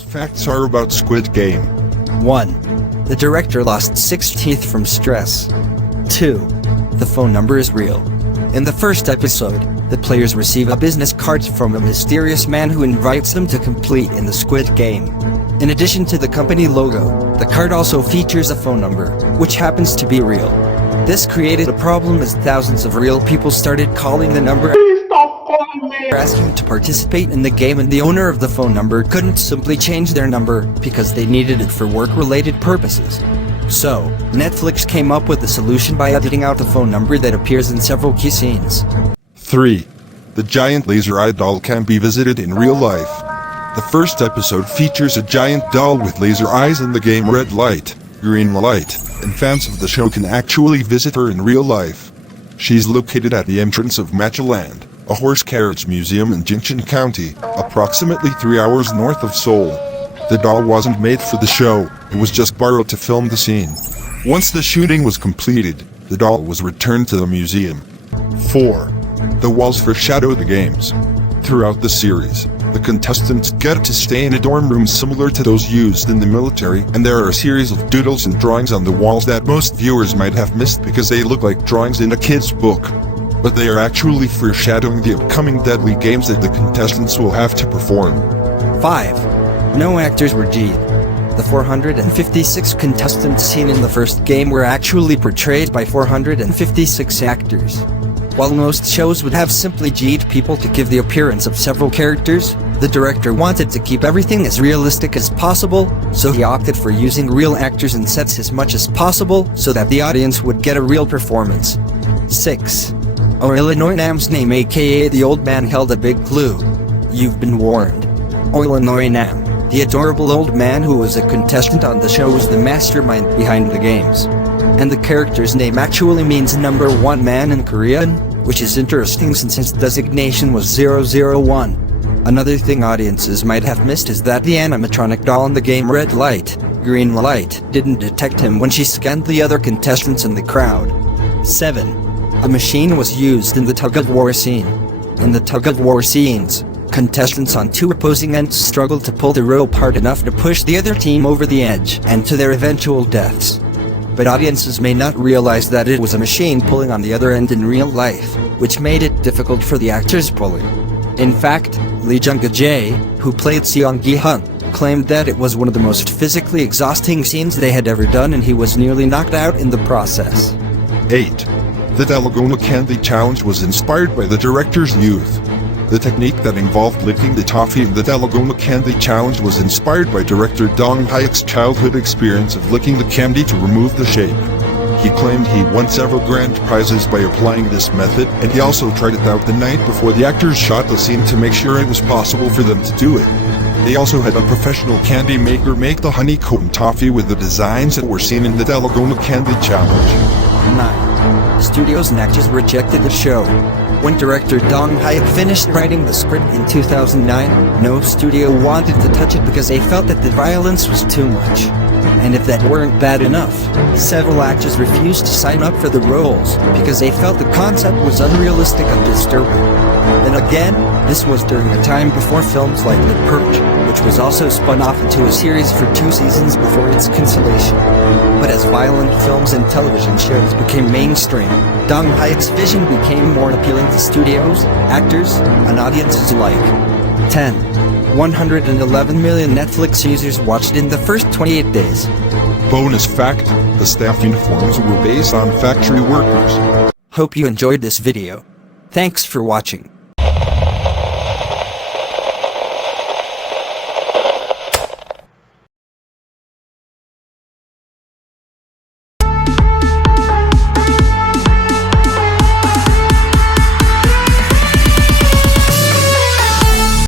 These facts are about Squid Game. 1. The director lost 6 teeth from stress. 2. The phone number is real. In the first episode, the players receive a business card from a mysterious man who invites them to compete in the Squid Game. In addition to the company logo, the card also features a phone number, which happens to be real. This created a problem as thousands of real people started calling the number asking to participate in the game, and the owner of the phone number couldn't simply change their number because they needed it for work-related purposes. So, Netflix came up with a solution by editing out the phone number that appears in several key scenes. 3. The giant laser-eyed doll can be visited in real life. The first episode features a giant doll with laser eyes in the game Red Light, Green Light, and fans of the show can actually visit her in real life. She's located at the entrance of Matchaland, a horse carriage museum in Jinchon County, approximately 3 hours north of Seoul. The doll wasn't made for the show, it was just borrowed to film the scene. Once the shooting was completed, the doll was returned to the museum. 4. The walls foreshadow the games. Throughout the series, the contestants get to stay in a dorm room similar to those used in the military, and there are a series of doodles and drawings on the walls that most viewers might have missed because they look like drawings in a kid's book. But they are actually foreshadowing the upcoming deadly games that the contestants will have to perform. 5. No actors were G'd. The 456 contestants seen in the first game were actually portrayed by 456 actors. While most shows would have simply G'd people to give the appearance of several characters, the director wanted to keep everything as realistic as possible, so he opted for using real actors and sets as much as possible so that the audience would get a real performance. 6. Illinois Nam's name, aka the old man, held a big clue. You've been warned. Illinois Nam, the adorable old man who was a contestant on the show, was the mastermind behind the games. And the character's name actually means number 1 man in Korean, which is interesting since his designation was 001. Another thing audiences might have missed is that the animatronic doll in the game Red Light, Green Light didn't detect him when she scanned the other contestants in the crowd. 7. A machine was used in the tug-of-war scene. In the tug-of-war scenes, contestants on 2 opposing ends struggled to pull the rope hard enough to push the other team over the edge and to their eventual deaths. But audiences may not realize that it was a machine pulling on the other end in real life, which made it difficult for the actors pulling. In fact, Lee Jung-jae, who played Seong Gi-hun, claimed that it was one of the most physically exhausting scenes they had ever done, and he was nearly knocked out in the process. 8. The Delaguna Candy Challenge was inspired by the director's youth. The technique that involved licking the toffee in the Delaguna Candy Challenge was inspired by director Dong Hyuk's childhood experience of licking the candy to remove the shape. He claimed he won several grand prizes by applying this method, and he also tried it out the night before the actors shot the scene to make sure it was possible for them to do it. They also had a professional candy maker make the honeycomb toffee with the designs that were seen in the Delaguna Candy Challenge. 9. Studios and actors rejected the show. When director Dong Hyuk finished writing the script in 2009, no studio wanted to touch it because they felt that the violence was too much. And if that weren't bad enough, several actors refused to sign up for the roles because they felt the concept was unrealistic and disturbing. Then again, this was during a time before films like The Purge, which was also spun off into a series for 2 seasons before its cancellation. But as violent films and television shows became mainstream, Dong Hyuk's vision became more appealing to studios, actors, and audiences alike. 10. 111 million Netflix users watched in the first 28 days. Bonus fact, the staff uniforms were based on factory workers. Hope you enjoyed this video. Thanks for watching.